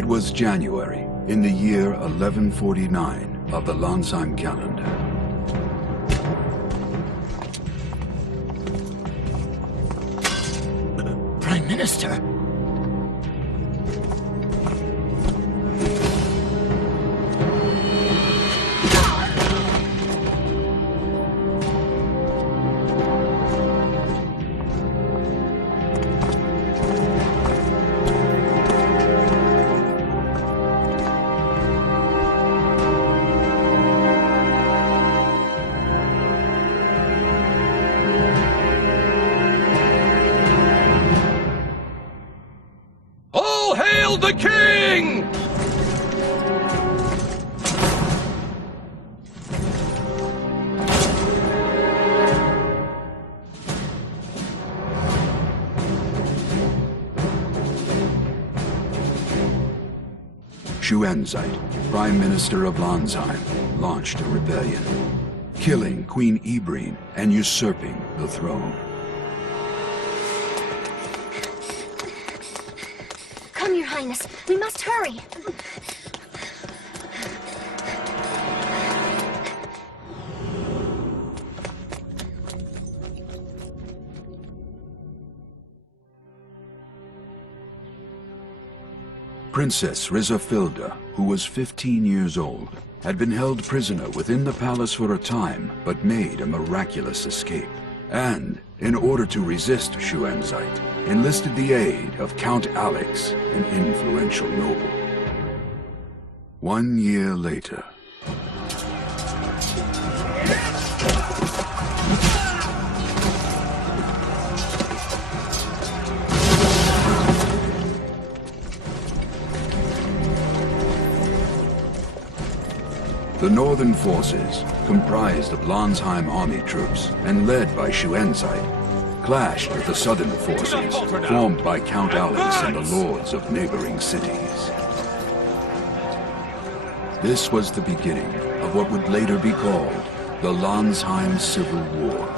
It was January, in the year 1149 of the Lansheim calendar. Prime Minister? The king! Schuenzeit, Prime Minister of Lansheim, launched a rebellion, killing Queen Ibreen and usurping the throne. Come, Your Highness. We must hurry. Princess Rizafilda, who was 15 years old, had been held prisoner within the palace for a time, but made a miraculous escape. And, in order to resist Schuenzeit, enlisted the aid of Count Alex, an influential noble. 1 year later... The northern forces, comprised of Lansheim army troops and led by Schuenzeit, clashed with the southern forces, formed by Count Alex and the lords of neighboring cities. This was the beginning of what would later be called the Lansheim Civil War.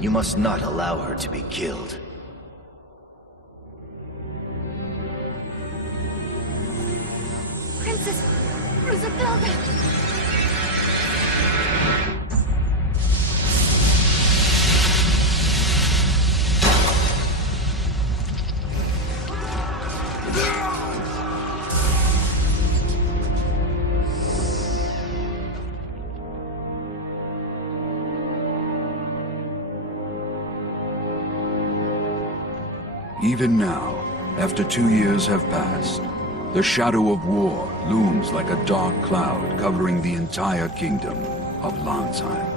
You must not allow her to be killed. Princess Rizafilda! Even now, after 2 years have passed, the shadow of war looms like a dark cloud covering the entire kingdom of Lansheim.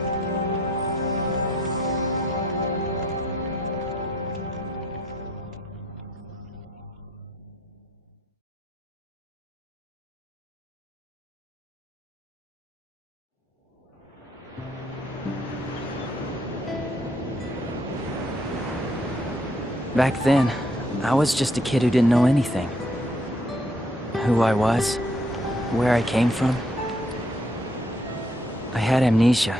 Back then, I was just a kid who didn't know anything. Who I was, where I came from. I had amnesia,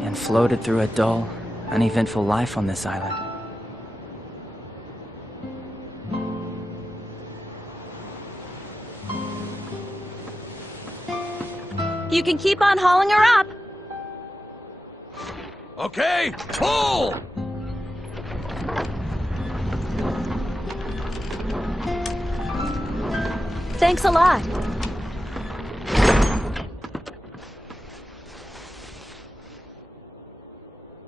and floated through a dull, uneventful life on this island. You can keep on hauling her up. Okay, pull! Thanks a lot.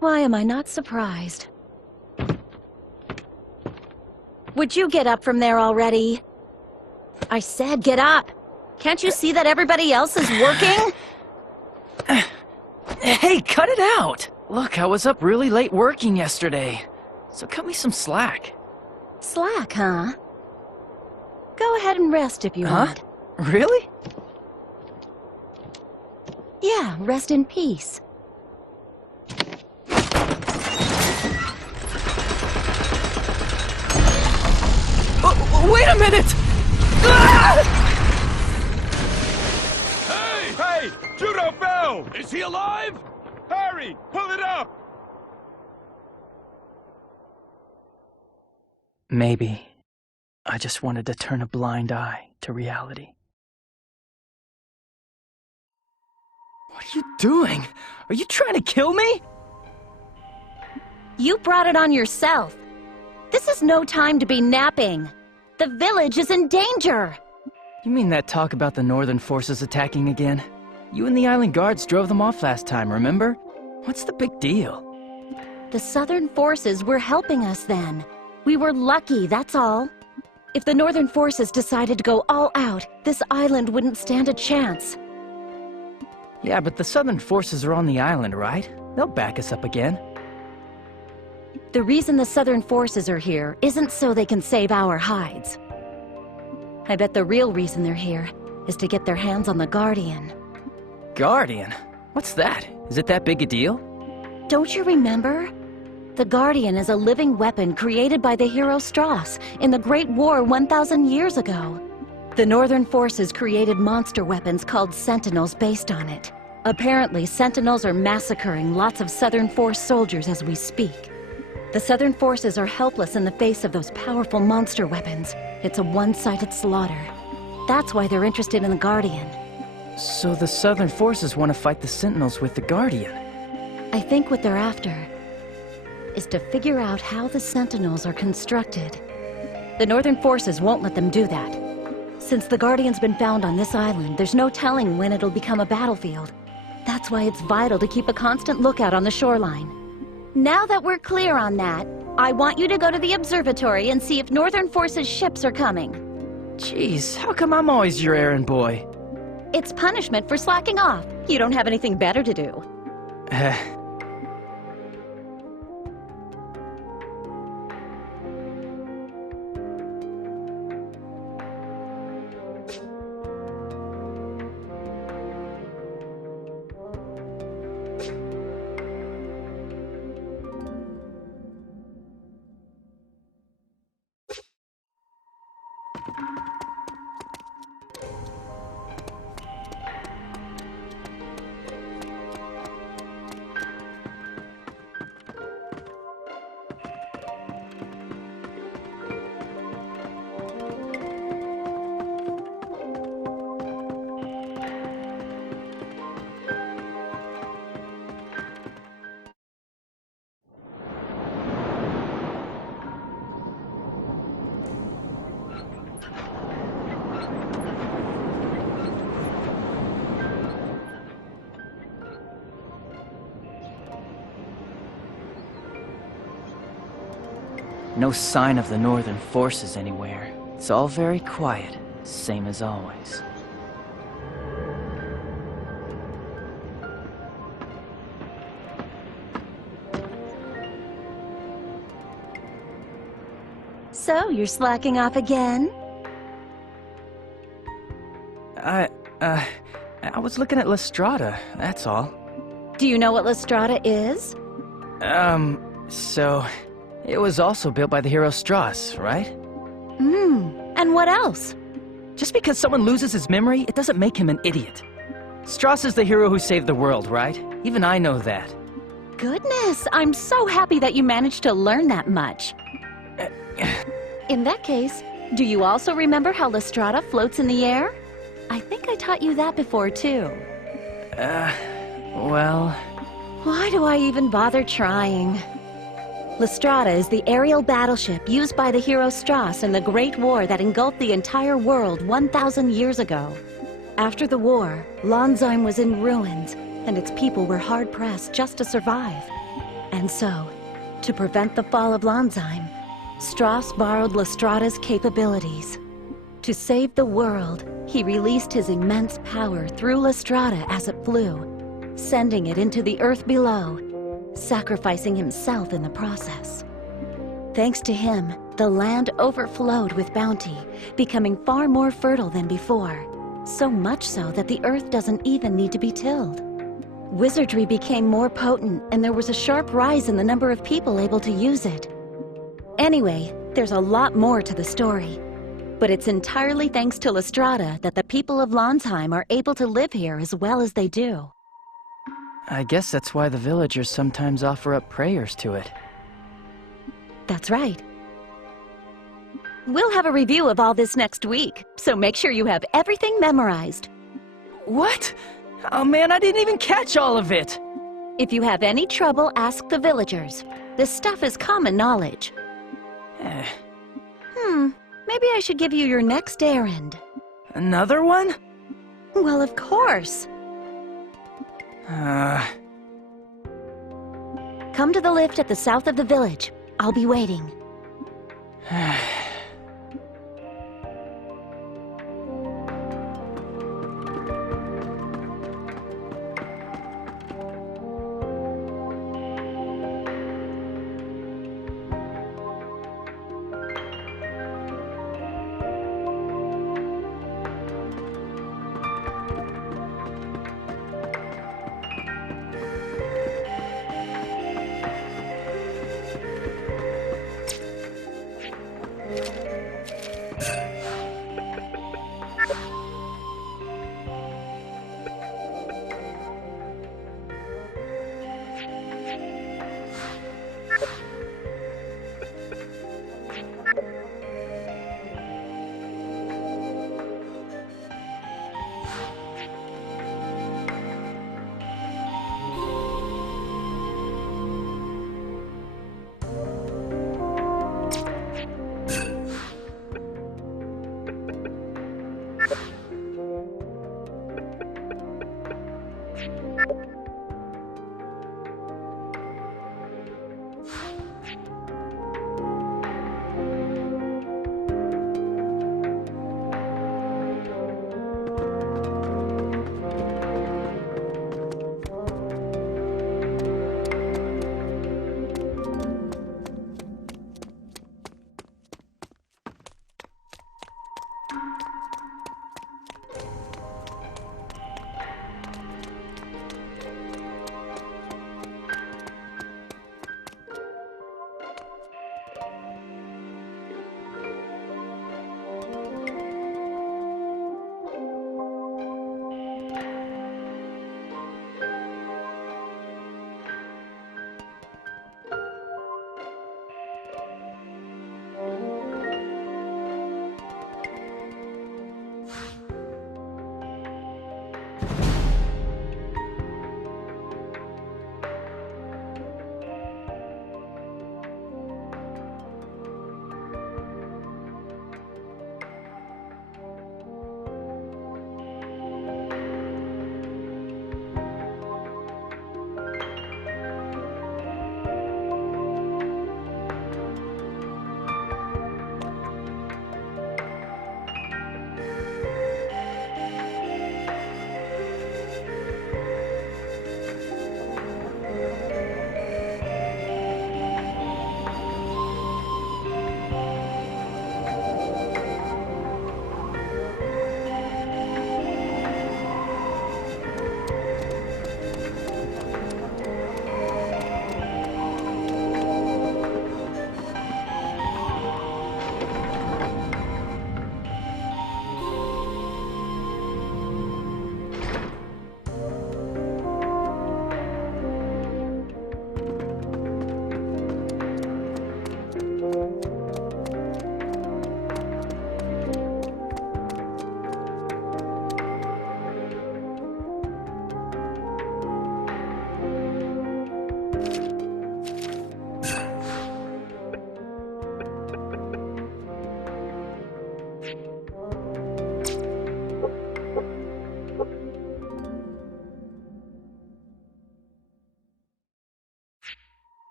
Why am I not surprised? Would you get up from there already? I said get up. Can't you see that everybody else is working? Hey, cut it out! Look, I was up really late working yesterday, so cut me some slack. Slack, huh? Go ahead and rest if you want. Really? Yeah, rest in peace. Oh, wait a minute! Ah! Hey! Judo fell! Is he alive? Hurry! Pull it up! Maybe I just wanted to turn a blind eye to reality. What are you doing? Are you trying to kill me? You brought it on yourself. This is no time to be napping. The village is in danger. You mean that talk about the Northern forces attacking again? You and the island guards drove them off last time, remember? What's the big deal? The Southern forces were helping us then. We were lucky, that's all. If the Northern forces decided to go all out, this island wouldn't stand a chance. Yeah, but the Southern forces are on the island, right? They'll back us up again. The reason the Southern forces are here isn't so they can save our hides. I bet the real reason they're here is to get their hands on the Guardian. Guardian? What's that? Is it that big a deal? Don't you remember? The Guardian is a living weapon created by the hero Strauss in the Great War 1,000 years ago. The Northern forces created monster weapons called Sentinels based on it. Apparently, Sentinels are massacring lots of Southern Force soldiers as we speak. The Southern forces are helpless in the face of those powerful monster weapons. It's a one-sided slaughter. That's why they're interested in the Guardian. So the Southern forces want to fight the Sentinels with the Guardian? I think what they're after is to figure out how the Sentinels are constructed. The Northern forces won't let them do that. Since the Guardian's been found on this island, there's no telling when it'll become a battlefield. That's why it's vital to keep a constant lookout on the shoreline. Now that we're clear on that, I want you to go to the observatory and see if Northern forces ships are coming. Jeez, how come I'm always your errand boy? It's punishment for slacking off. You don't have anything better to do. No sign of the Northern forces anywhere. It's all very quiet, same as always. So, you're slacking off again? I was looking at Lestrada, that's all. Do you know what Lestrada is? So... It was also built by the hero Strauss, right? And what else? Just because someone loses his memory, it doesn't make him an idiot. Strauss is the hero who saved the world, right? Even I know that. Goodness, I'm so happy that you managed to learn that much. In that case, do you also remember how Lestrada floats in the air? I think I taught you that before, too. Well... Why do I even bother trying? Lestrada is the aerial battleship used by the hero Strauss in the Great War that engulfed the entire world 1,000 years ago. After the war, Lonsheim was in ruins, and its people were hard-pressed just to survive. And so, to prevent the fall of Lonsheim, Strauss borrowed Lestrada's capabilities. To save the world, he released his immense power through Lestrada as it flew, sending it into the earth below. sacrificing himself in the process. Thanks to him, the land overflowed with bounty, becoming far more fertile than before. So much so that the earth doesn't even need to be tilled. Wizardry became more potent, and there was a sharp rise in the number of people able to use it. Anyway, there's a lot more to the story. But it's entirely thanks to Lestrada that the people of Lonsheim are able to live here as well as they do. I guess that's why the villagers sometimes offer up prayers to it. That's right. We'll have a review of all this next week, so make sure you have everything memorized. What? Oh man, I didn't even catch all of it! If you have any trouble, ask the villagers. This stuff is common knowledge. Maybe I should give you your next errand. Another one? Well, of course. Come to the lift at the south of the village. I'll be waiting.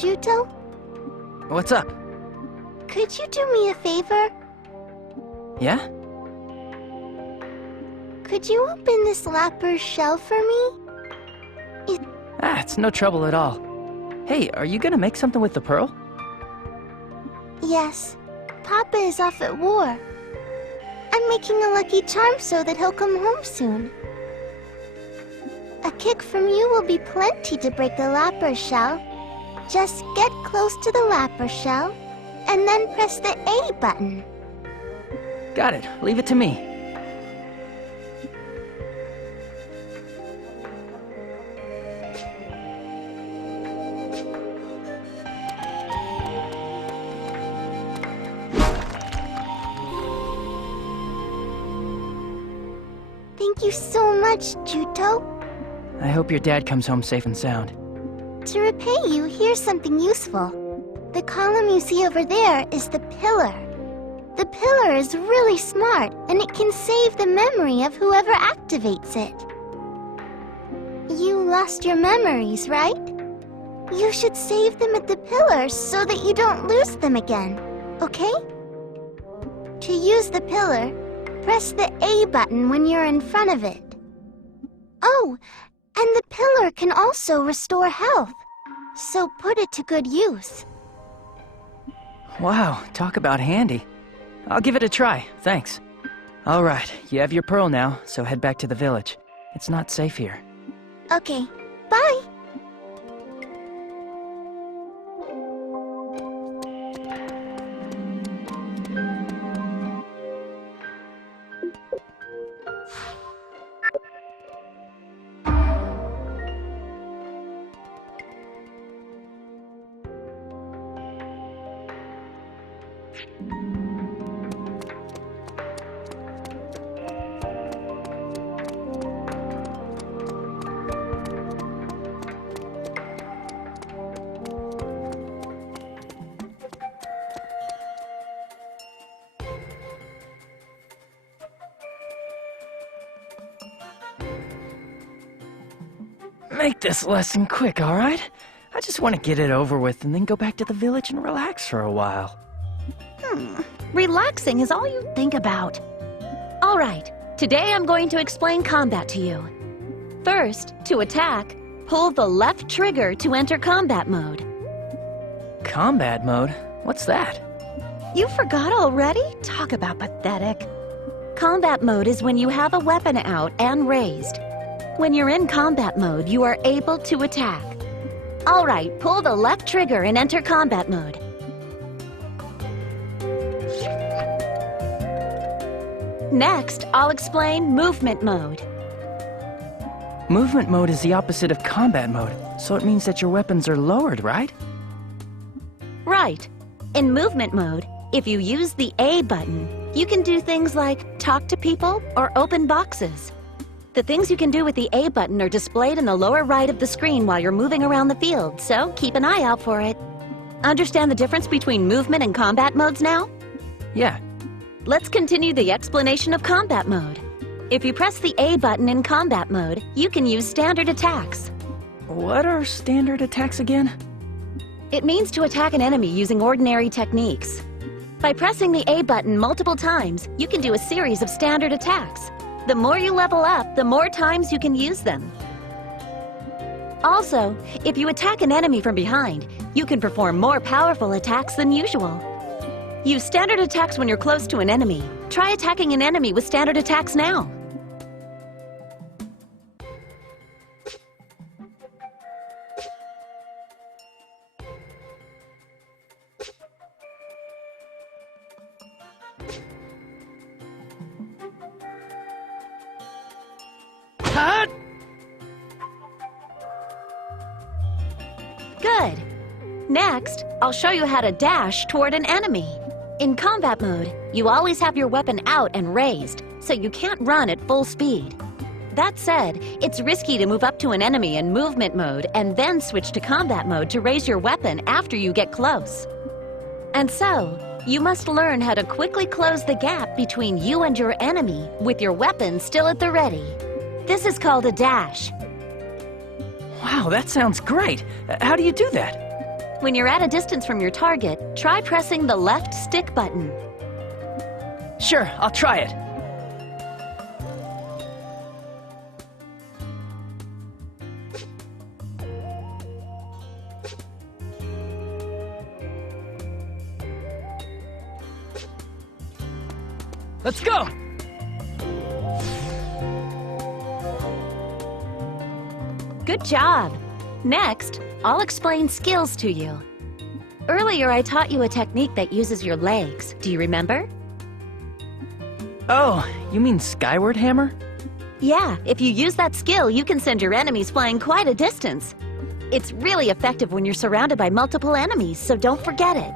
Juto, What's up? could you do me a favor? Yeah? Could you open this lapper's shell for me? It's no trouble at all. Hey, are you gonna make something with the pearl? Yes. Papa is off at war. I'm making a lucky charm so that he'll come home soon. A kick from you will be plenty to break the lapper shell. Just get close to the lapper shell, and then press the A button. Got it. Leave it to me. Thank you so much, Juto. I hope your dad comes home safe and sound. To repay you, here's something useful. The column you see over there is the pillar. The pillar is really smart, and it can save the memory of whoever activates it. You lost your memories, right? You should save them at the pillar so that you don't lose them again, okay? To use the pillar, press the A button when you're in front of it. Oh, and the pillar can also restore health, so put it to good use. Wow, talk about handy. I'll give it a try, thanks. All right, you have your pearl now, so head back to the village. It's not safe here. Okay, bye! Make this lesson quick, all right? I just want to get it over with and then go back to the village and relax for a while. Relaxing is all you think about. All right, today I'm going to explain combat to you. First, to attack, pull the left trigger to enter combat mode. Combat mode? What's that? You forgot already? Talk about pathetic. Combat mode is when you have a weapon out and raised. When you're in combat mode, you are able to attack. All right, pull the left trigger and enter combat mode. Next, I'll explain movement mode. Movement mode is the opposite of combat mode, so it means that your weapons are lowered, right? Right. In movement mode, if you use the A button, you can do things like talk to people or open boxes. The things you can do with the A button are displayed in the lower right of the screen while you're moving around the field, so keep an eye out for it. Understand the difference between movement and combat modes now? Yeah. Let's continue the explanation of combat mode. If you press the A button in combat mode, you can use standard attacks. What are standard attacks again? It means to attack an enemy using ordinary techniques. By pressing the A button multiple times, you can do a series of standard attacks. The more you level up, the more times you can use them. Also, if you attack an enemy from behind, you can perform more powerful attacks than usual. Use standard attacks when you're close to an enemy. Try attacking an enemy with standard attacks now. Good. Next, I'll show you how to dash toward an enemy. In combat mode, you always have your weapon out and raised, so you can't run at full speed. That said, it's risky to move up to an enemy in movement mode and then switch to combat mode to raise your weapon after you get close. And so, you must learn how to quickly close the gap between you and your enemy with your weapon still at the ready. This is called a dash. Wow, that sounds great. How do you do that? When you're at a distance from your target, try pressing the left stick button. Sure, I'll try it. Let's go! Good job! Next, I'll explain skills to you. Earlier, I taught you a technique that uses your legs. Do you remember? Oh, you mean Skyward Hammer? Yeah, if you use that skill, you can send your enemies flying quite a distance. It's really effective when you're surrounded by multiple enemies, so don't forget it.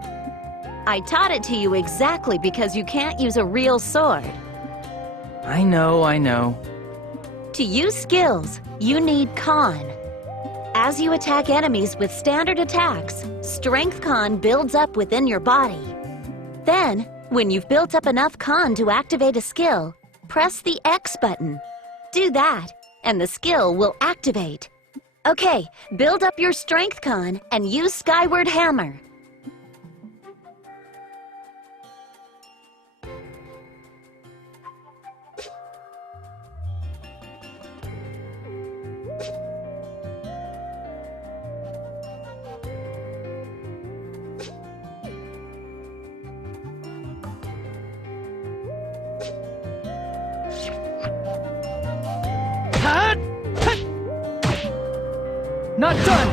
I taught it to you exactly because you can't use a real sword. I know. To use skills, you need Con. As you attack enemies with standard attacks, Strength Con builds up within your body. Then, when you've built up enough Con to activate a skill, press the X button. Do that, and the skill will activate. Okay, build up your Strength Con and use Skyward Hammer. Not done!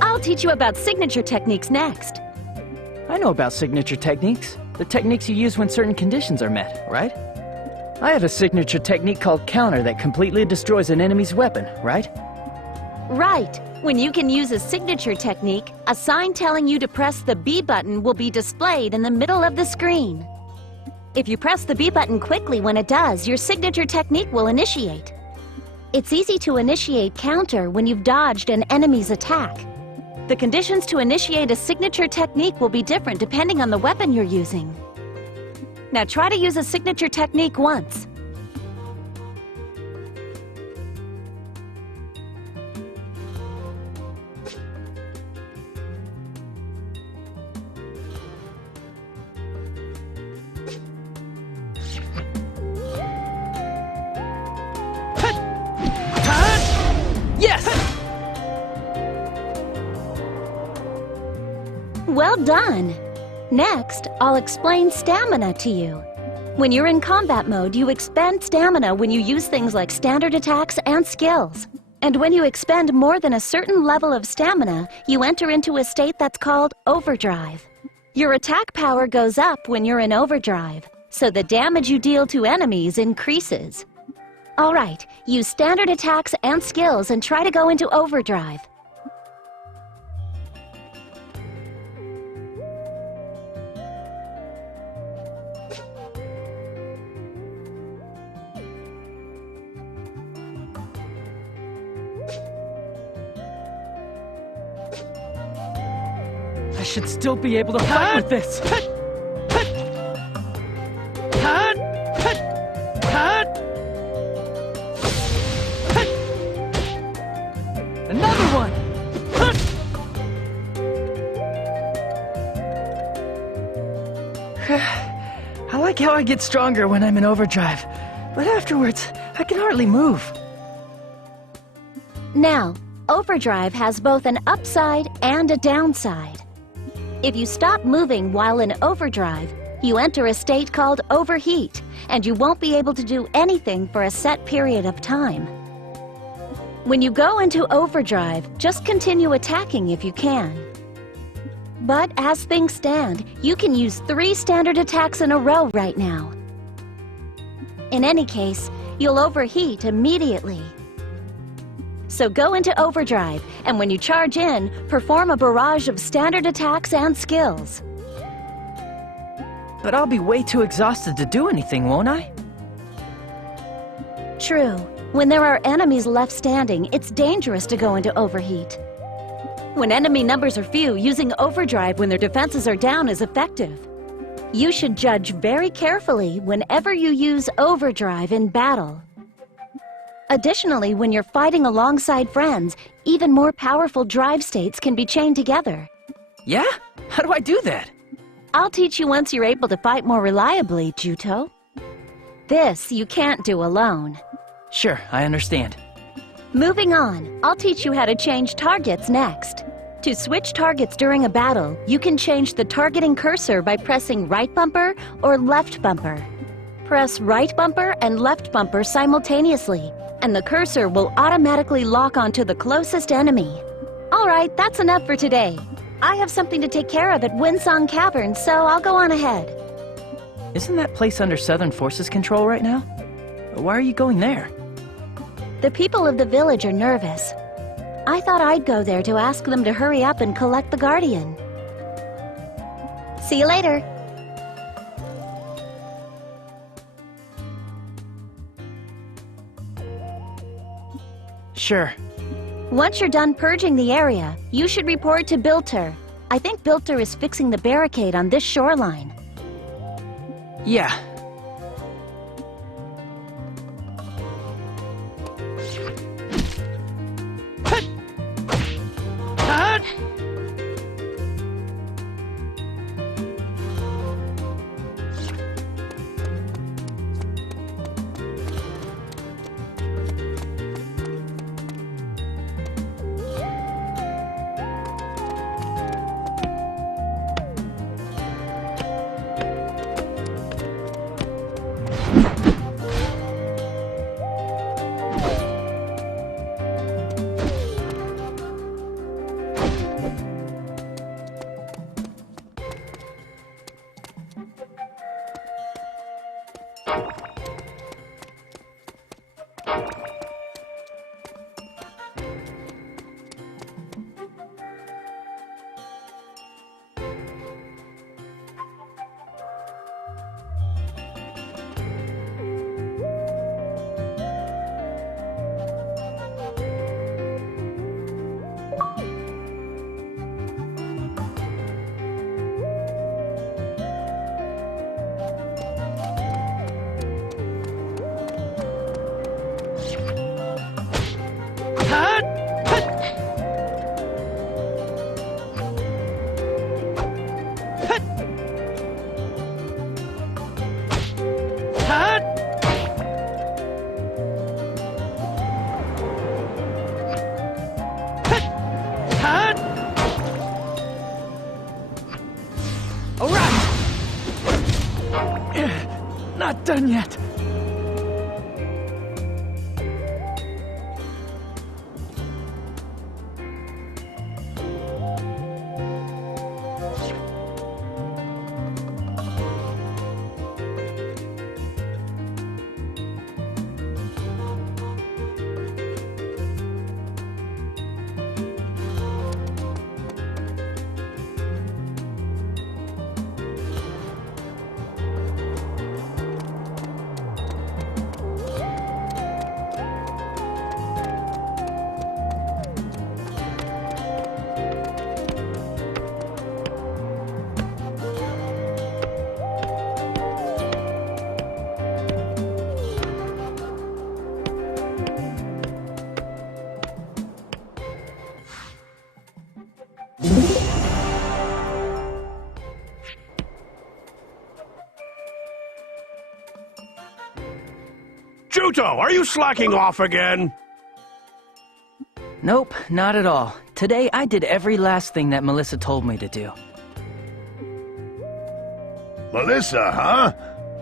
I'll teach you about signature techniques next. I know about signature techniques. The techniques you use when certain conditions are met, right? I have a signature technique called Counter that completely destroys an enemy's weapon, right? Right. When you can use a signature technique, a sign telling you to press the B button will be displayed in the middle of the screen. If you press the B button quickly when it does, your signature technique will initiate. It's easy to initiate Counter when you've dodged an enemy's attack. The conditions to initiate a signature technique will be different depending on the weapon you're using. Now try to use a signature technique once. Yes! Well done! Next, I'll explain stamina to you. When you're in combat mode, you expend stamina when you use things like standard attacks and skills. And when you expend more than a certain level of stamina, you enter into a state that's called Overdrive. Your attack power goes up when you're in Overdrive, so the damage you deal to enemies increases. Alright, use standard attacks and skills and try to go into Overdrive. I should still be able to fight with this! Another one! I like how I get stronger when I'm in overdrive, but afterwards, I can hardly move. Now, Overdrive has both an upside and a downside. If you stop moving while in Overdrive, you enter a state called Overheat, and you won't be able to do anything for a set period of time. When you go into Overdrive, just continue attacking if you can. But as things stand, you can use 3 standard attacks in a row right now. In any case, you'll overheat immediately. So go into Overdrive, and when you charge in, perform a barrage of standard attacks and skills. But I'll be way too exhausted to do anything, won't I? True. When there are enemies left standing, it's dangerous to go into Overheat. When enemy numbers are few, using Overdrive when their defenses are down is effective. You should judge very carefully whenever you use Overdrive in battle. Additionally, when you're fighting alongside friends, even more powerful drive states can be chained together. Yeah? How do I do that? I'll teach you once you're able to fight more reliably, Juto. This you can't do alone. Sure, I understand. Moving on, I'll teach you how to change targets next. To switch targets during a battle, you can change the targeting cursor by pressing right bumper or left bumper. Press right bumper and left bumper simultaneously, and the cursor will automatically lock onto the closest enemy. Alright, that's enough for today. I have something to take care of at Windsong Cavern, so I'll go on ahead. Isn't that place under Southern Forces control right now? Why are you going there? The people of the village are nervous. I thought I'd go there to ask them to hurry up and collect the Guardian. See you later. Sure. Once you're done purging the area, you should report to Bilter. I think Bilter is fixing the barricade on this shoreline. Yeah. Not done yet. Juto, are you slacking off again? Nope, not at all. Today I did every last thing that Melissa told me to do. Melissa, huh?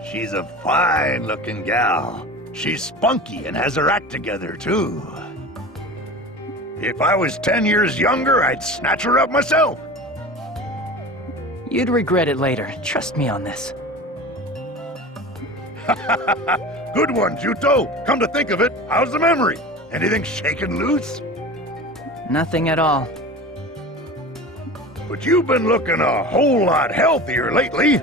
She's a fine-looking gal. She's spunky and has her act together, too. If I was 10 years younger, I'd snatch her up myself. You'd regret it later. Trust me on this. Good one, Juto. Come to think of it, how's the memory? Anything shaken loose? Nothing at all. But you've been looking a whole lot healthier lately.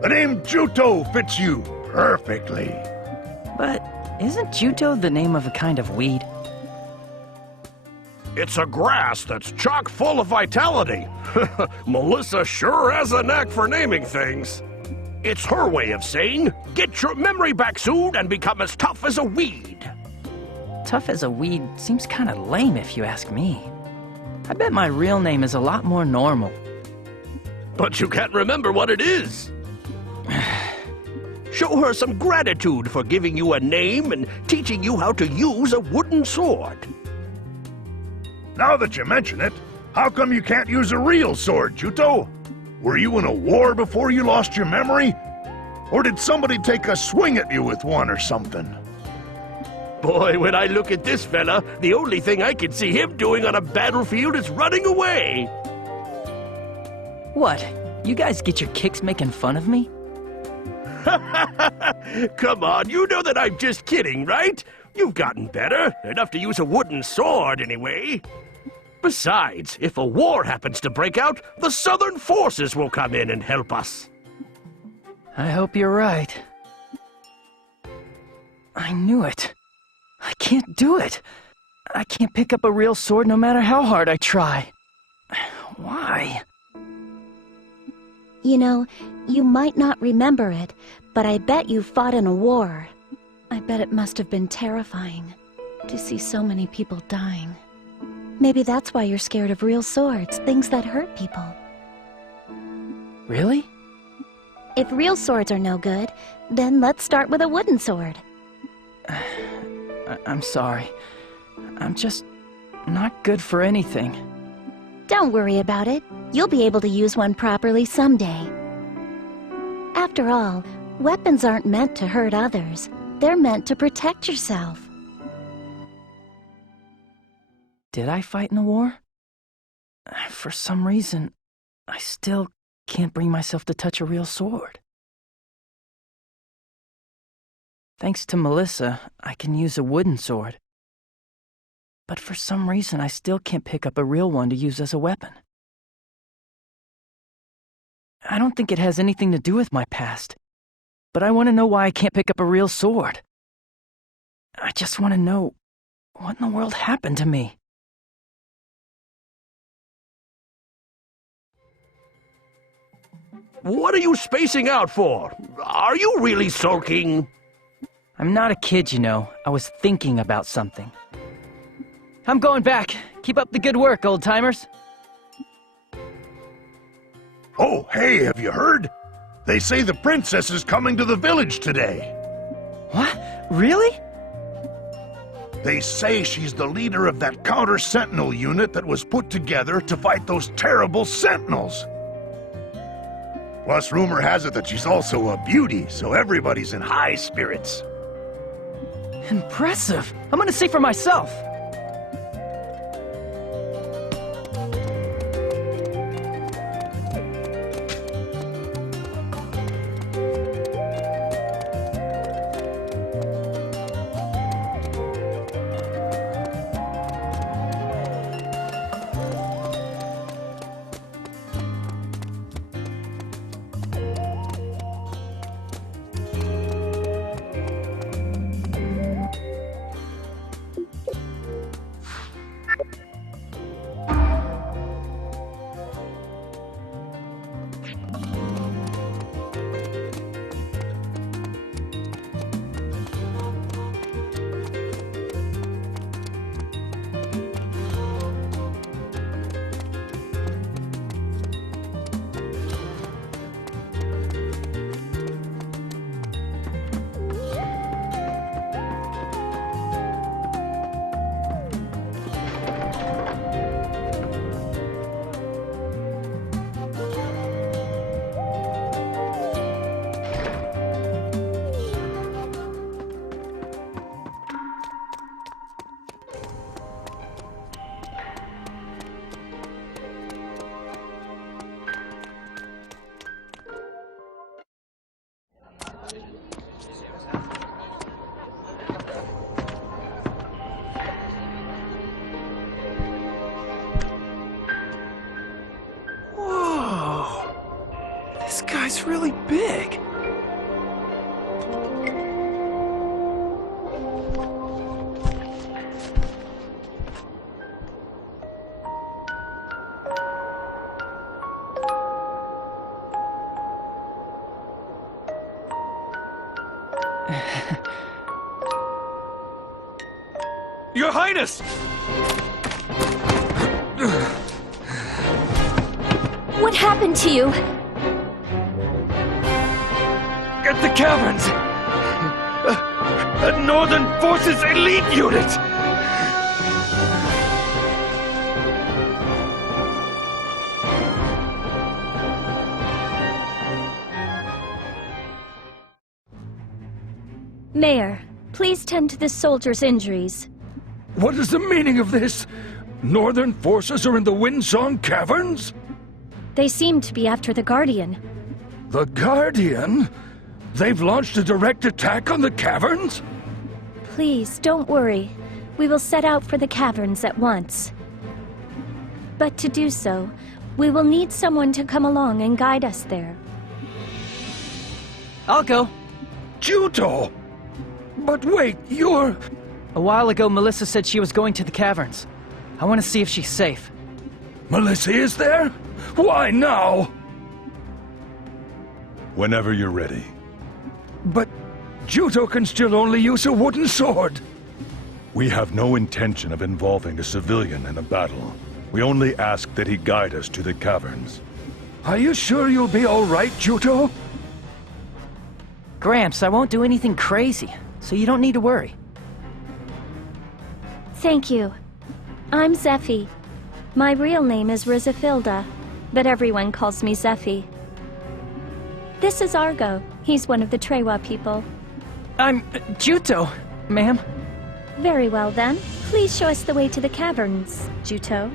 The name Juto fits you perfectly. But isn't Juto the name of a kind of weed? It's a grass that's chock full of vitality. Melissa sure has a knack for naming things. It's her way of saying, get your memory back soon and become as tough as a weed. tough as a weed seems kind of lame if you ask me. I bet my real name is a lot more normal. But you can't remember what it is. Show her some gratitude for giving you a name and teaching you how to use a wooden sword. Now that you mention it, how come you can't use a real sword, Juto? Were you in a war before you lost your memory? Or did somebody take a swing at you with one or something? Boy, when I look at this fella, the only thing I can see him doing on a battlefield is running away. What? You guys get your kicks making fun of me? Come on, you know that I'm just kidding, right? You've gotten better, enough to use a wooden sword anyway. Besides, if a war happens to break out, the Southern forces will come in and help us. I hope you're right. I knew it. I can't do it. I can't pick up a real sword no matter how hard I try. Why? You know, you might not remember it, but I bet you fought in a war. I bet it must have been terrifying to see so many people dying. Maybe that's why you're scared of real swords, things that hurt people. Really? If real swords are no good, then let's start with a wooden sword. I'm sorry. I'm just not good for anything. Don't worry about it. You'll be able to use one properly someday. After all, weapons aren't meant to hurt others. They're meant to protect yourself. Did I fight in the war? For some reason, I still can't bring myself to touch a real sword. Thanks to Melissa, I can use a wooden sword. But for some reason, I still can't pick up a real one to use as a weapon. I don't think it has anything to do with my past, but I want to know why I can't pick up a real sword. I just want to know what in the world happened to me. What are you spacing out for? Are you really sulking? I'm not a kid, you know. I was thinking about something. I'm going back. Keep up the good work, old-timers. Oh, hey, have you heard? They say the princess is coming to the village today. What? Really? They say she's the leader of that counter-sentinel unit that was put together to fight those terrible sentinels. Plus, rumor has it that she's also a beauty, so everybody's in high spirits. Impressive. I'm gonna see for myself. This guy's really big. Your Highness! What happened to you? At the caverns! A Northern Forces elite unit! Mayor, please tend to this soldier's injuries. What is the meaning of this? Northern Forces are in the Windsong Caverns? They seem to be after the Guardian. The Guardian? They've launched a direct attack on the caverns? Please, don't worry. We will set out for the caverns at once. But to do so, we will need someone to come along and guide us there. I'll go. Juto! But wait, you're... A while ago, Melissa said she was going to the caverns. I want to see if she's safe. Melissa is there? Why now? Whenever you're ready. But Juto can still only use a wooden sword. We have no intention of involving a civilian in a battle. We only ask that he guide us to the caverns. Are you sure you'll be all right, Juto? Gramps, I won't do anything crazy, so you don't need to worry. Thank you. I'm Zephi. My real name is Rizafilda, but everyone calls me Zephi. This is Argo. He's one of the Trewa people. I'm Juto, ma'am. Very well then. Please show us the way to the caverns, Juto.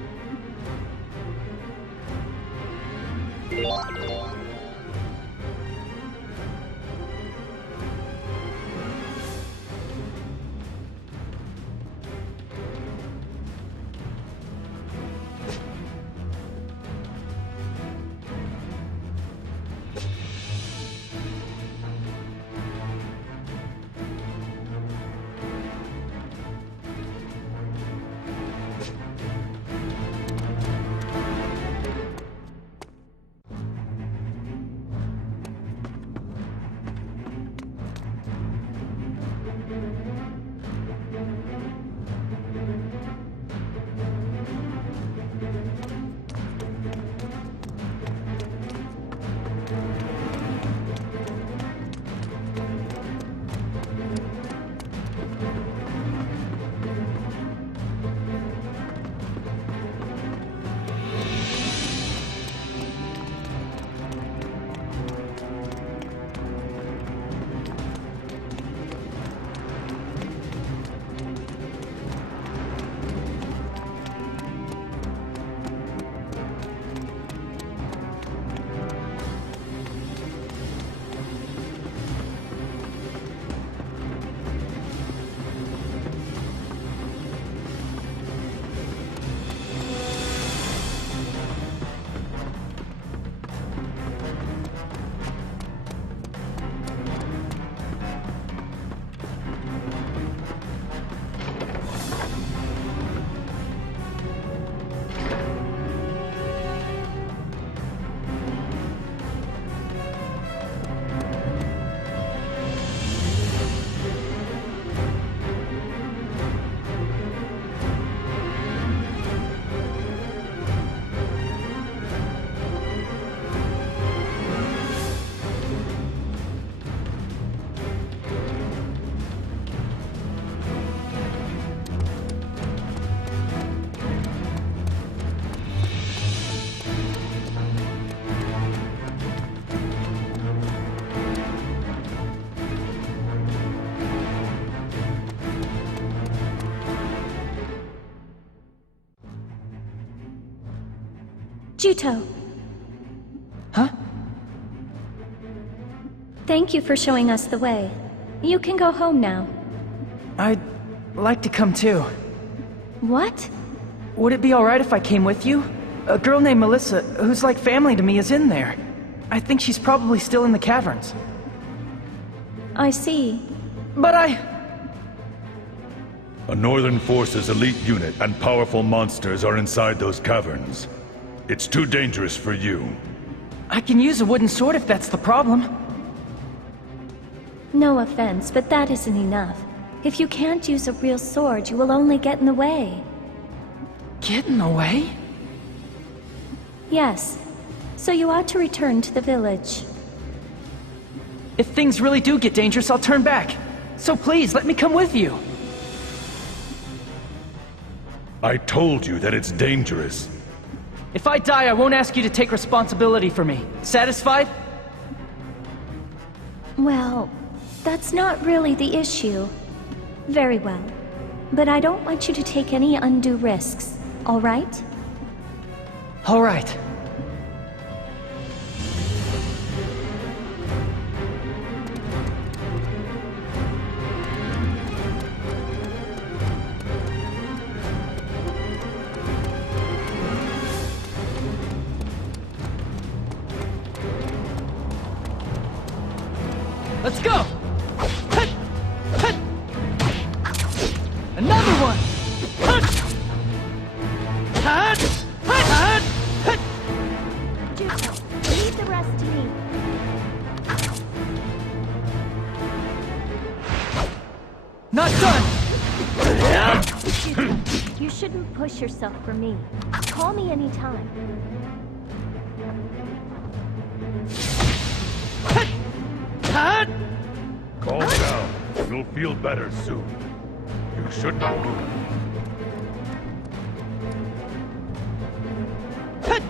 Juto. Huh? Thank you for showing us the way. You can go home now. I'd like to come too. What? Would it be alright if I came with you? A girl named Melissa, who's like family to me, is in there. I think she's probably still in the caverns. I see. But A Northern Forces elite unit and powerful monsters are inside those caverns. It's too dangerous for you. I can use a wooden sword if that's the problem. No offense, but that isn't enough. If you can't use a real sword, you will only get in the way. Get in the way? Yes. So you ought to return to the village. If things really do get dangerous, I'll turn back. So please, let me come with you. I told you that it's dangerous. If I die, I won't ask you to take responsibility for me. Satisfied? Well, that's not really the issue. Very well. But I don't want you to take any undue risks, all right? All right. Let's go! Hut! Hut! Another one! Hut! Hut! Hut! Hut! Hut! Juco, leave the rest to me. Not done! Juco, you shouldn't push yourself for me. Call me anytime. Hut! Calm down. You'll feel better soon. You shouldn't move. Hut!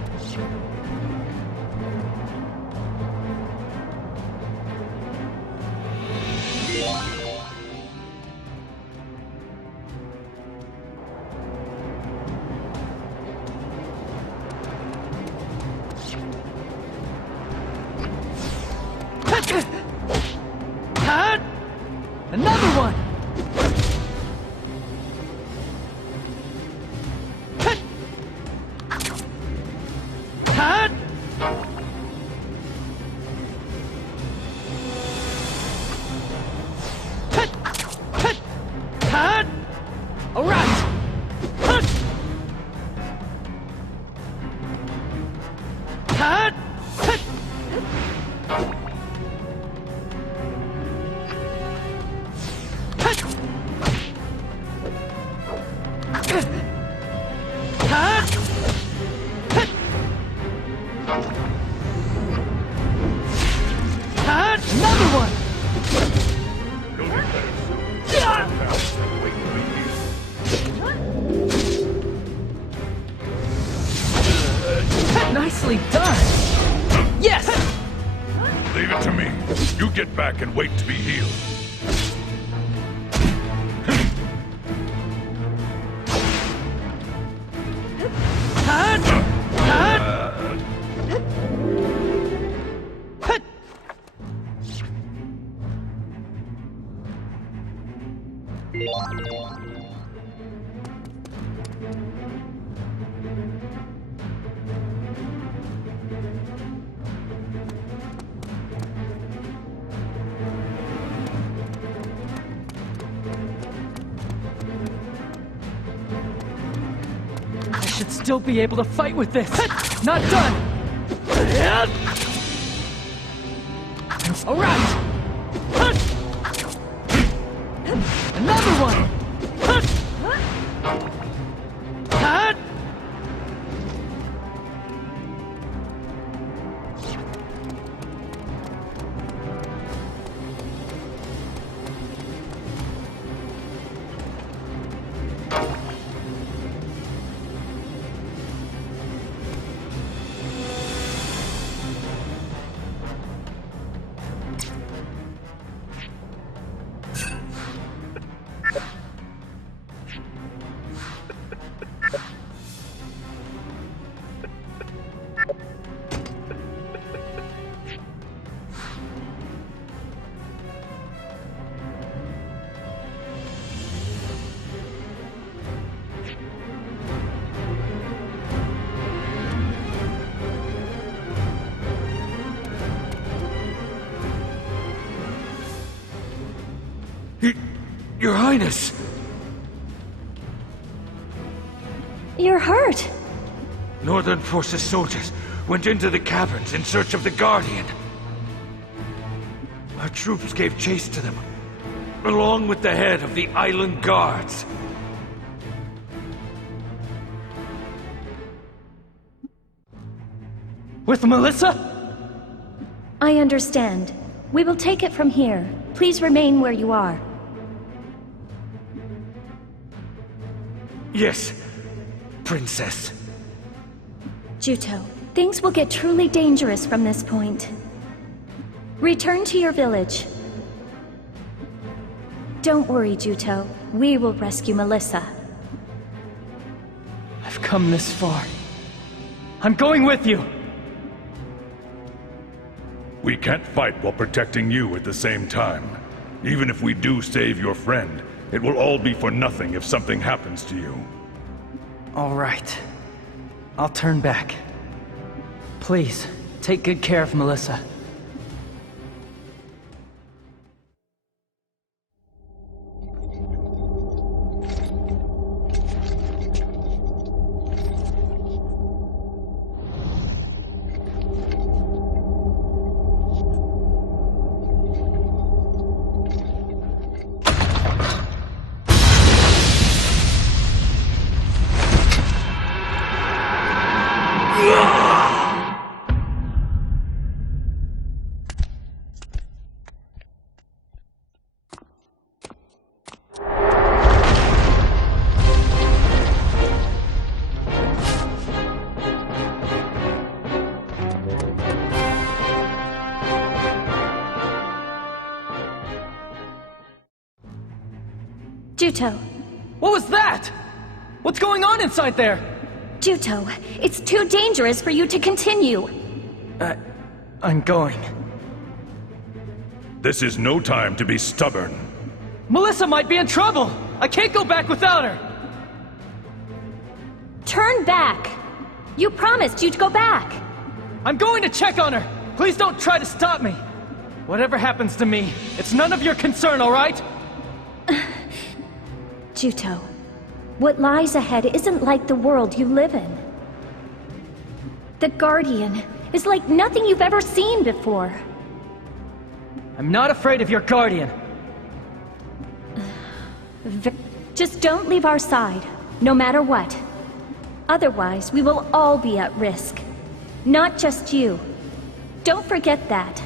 Hut! Another one! Hut! Hut! Hut! Hut! Hut! All right! Hut! Hut! Hut! Another one! You'll be better soon. Wait till we heal. Nicely done! Yes! Leave it to me. You get back and wait to be healed. Hut! Hut! Hut! I should still be able to fight with this. Not done! All right! Another one! Hut! Your Highness! You're hurt. Northern Forces soldiers went into the caverns in search of the Guardian. Our troops gave chase to them, along with the head of the island guards. With Melissa? I understand. We will take it from here. Please remain where you are. Yes, Princess. Juto, things will get truly dangerous from this point. Return to your village. Don't worry, Juto. We will rescue Melissa. I've come this far. I'm going with you! We can't fight while protecting you at the same time. Even if we do save your friend, it will all be for nothing if something happens to you. All right. I'll turn back. Please, take good care of Melissa. Juto. What was that? What's going on inside there? Juto, it's too dangerous for you to continue. I'm going. This is no time to be stubborn. Melissa might be in trouble! I can't go back without her! Turn back! You promised you'd go back! I'm going to check on her! Please don't try to stop me! Whatever happens to me, it's none of your concern, alright? Juto, what lies ahead isn't like the world you live in. The Guardian is like nothing you've ever seen before. I'm not afraid of your Guardian. Just don't leave our side, no matter what. Otherwise, we will all be at risk. Not just you. Don't forget that.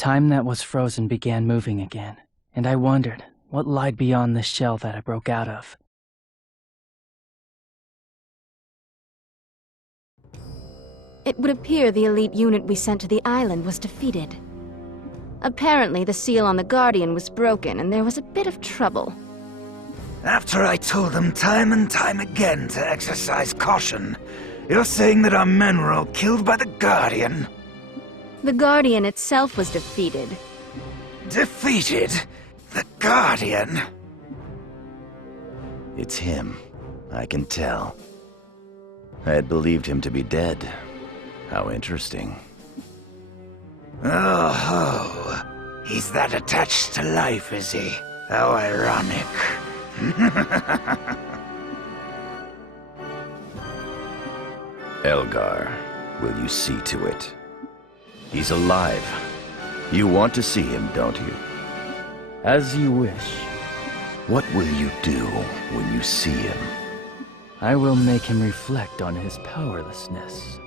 Time that was frozen began moving again, and I wondered what lied beyond the shell that I broke out of. It would appear the elite unit we sent to the island was defeated. Apparently, the seal on the Guardian was broken, and there was a bit of trouble. After I told them time and time again to exercise caution, you're saying that our men were all killed by the Guardian? The Guardian itself was defeated. Defeated? The Guardian? It's him. I can tell. I had believed him to be dead. How interesting. Oh, he's that attached to life, is he? How ironic. Elgar, will you see to it? He's alive. You want to see him, don't you? As you wish. What will you do when you see him? I will make him reflect on his powerlessness.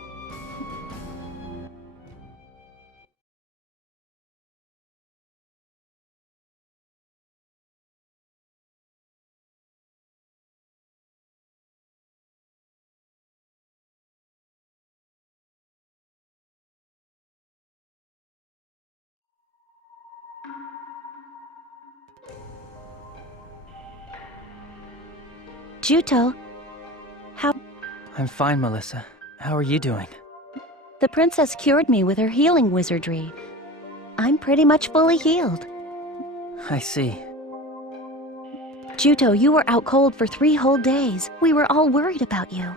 Juto, how... I'm fine, Melissa. How are you doing? The princess cured me with her healing wizardry. I'm pretty much fully healed. I see. Juto, you were out cold for 3 whole days. We were all worried about you.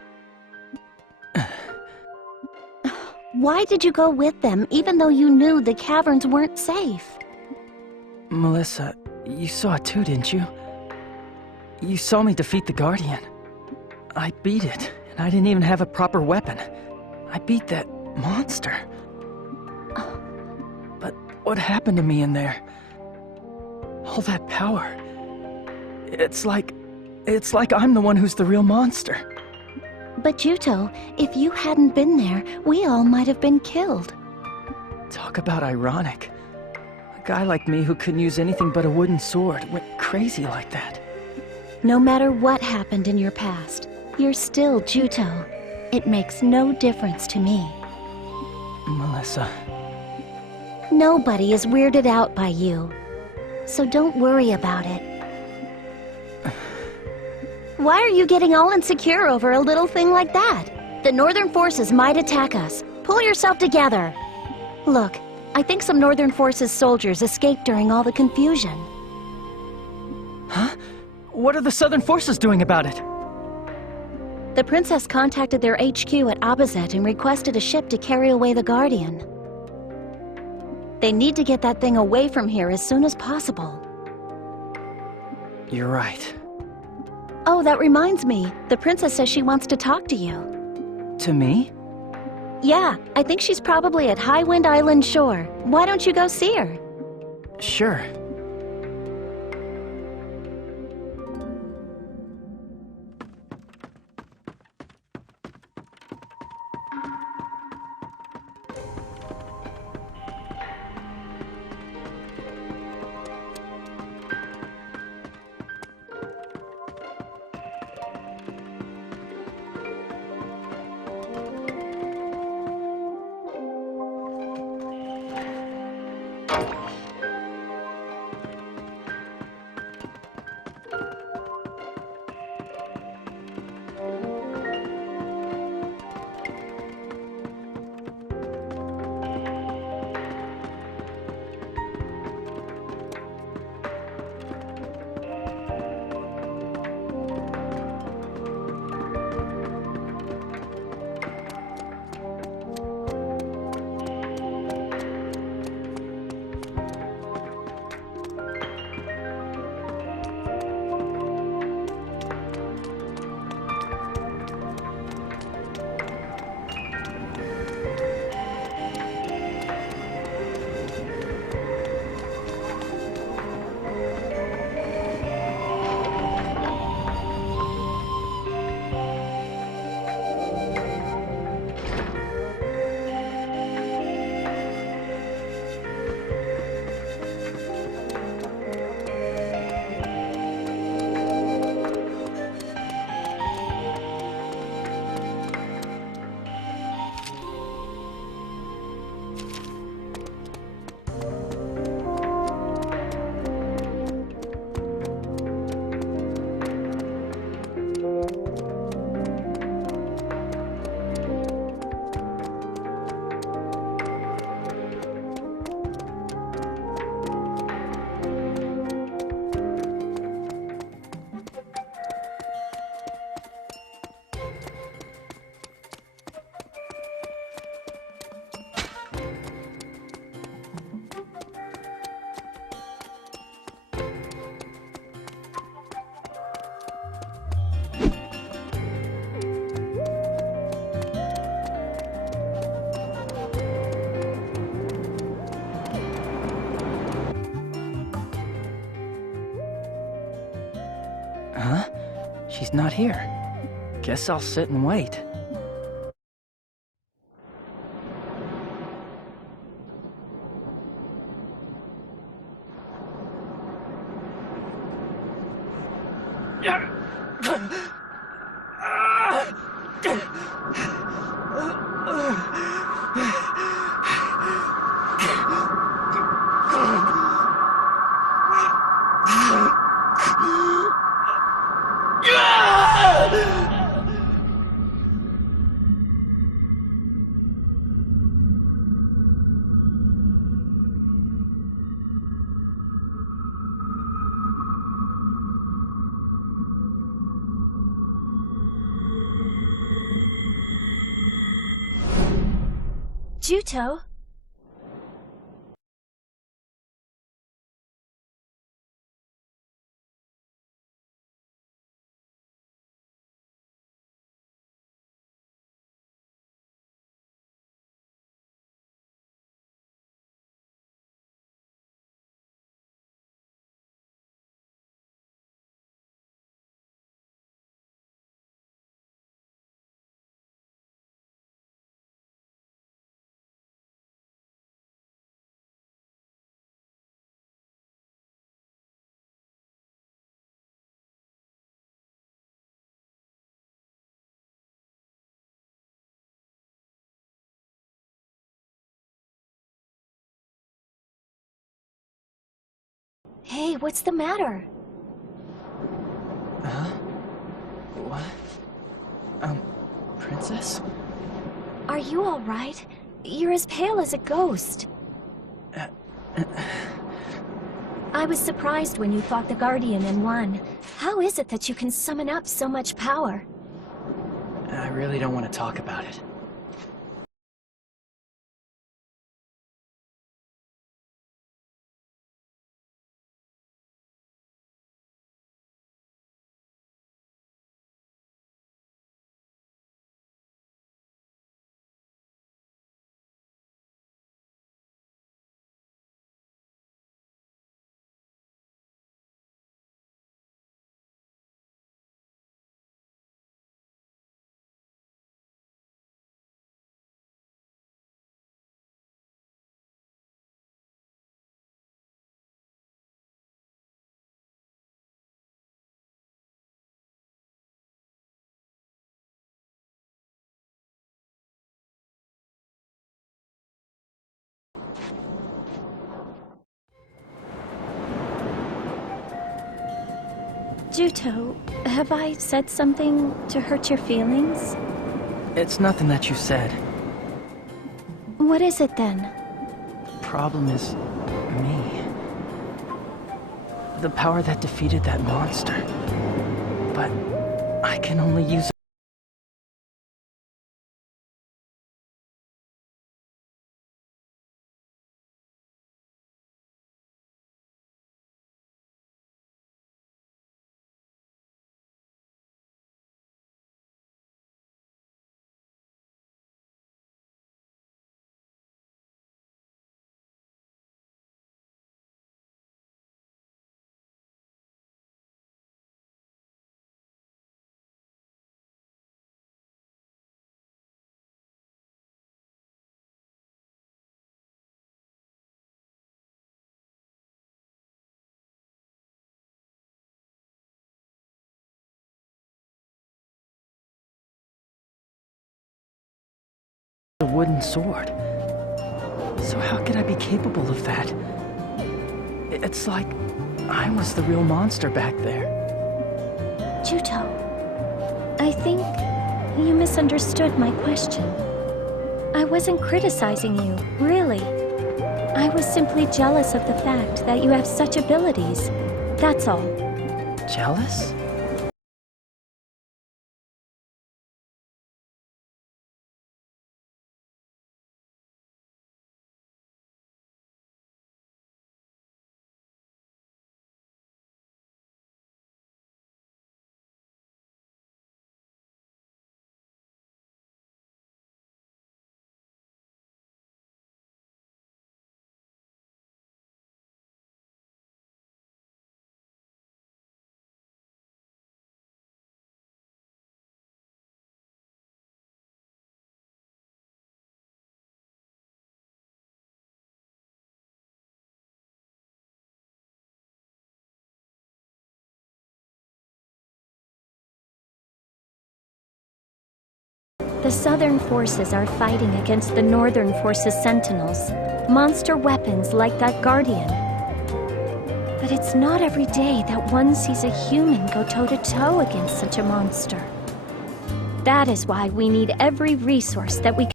Why did you go with them, even though you knew the caverns weren't safe? Melissa, you saw it too, didn't you? You saw me defeat the Guardian. I beat it, and I didn't even have a proper weapon. I beat that monster. But what happened to me in there? All that power. It's like I'm the one who's the real monster. But Juto, if you hadn't been there, we all might have been killed. Talk about ironic. A guy like me who couldn't use anything but a wooden sword went crazy like that. No matter what happened in your past, you're still Juto. It makes no difference to me. Melissa. Nobody is weirded out by you. So don't worry about it. Why are you getting all insecure over a little thing like that? The Northern forces might attack us. Pull yourself together. Look, I think some Northern forces soldiers escaped during all the confusion. Huh? What are the Southern forces doing about it? The princess contacted their HQ at Abazet and requested a ship to carry away the Guardian. They need to get that thing away from here as soon as possible. You're right. Oh, that reminds me. The princess says she wants to talk to you. To me? Yeah, I think she's probably at Highwind Island shore. Why don't you go see her? Sure. She's not here. Guess I'll sit and wait. Juto? Hey, what's the matter? Huh? What? Princess? Are you alright? You're as pale as a ghost. I was surprised when you fought the Guardian and won. How is it that you can summon up so much power? I really don't want to talk about it. Juto, have I said something to hurt your feelings? It's nothing that you said. What is it then? Problem is me. The power that defeated that monster. But I can only use a wooden sword. So how could I be capable of that? It's like I was the real monster back there. Juto, I think you misunderstood my question. I wasn't criticizing you, really. I was simply jealous of the fact that you have such abilities. That's all. Jealous? The Southern forces are fighting against the Northern forces' sentinels, monster weapons like that Guardian. But it's not every day that one sees a human go toe-to-toe against such a monster. That is why we need every resource that we can.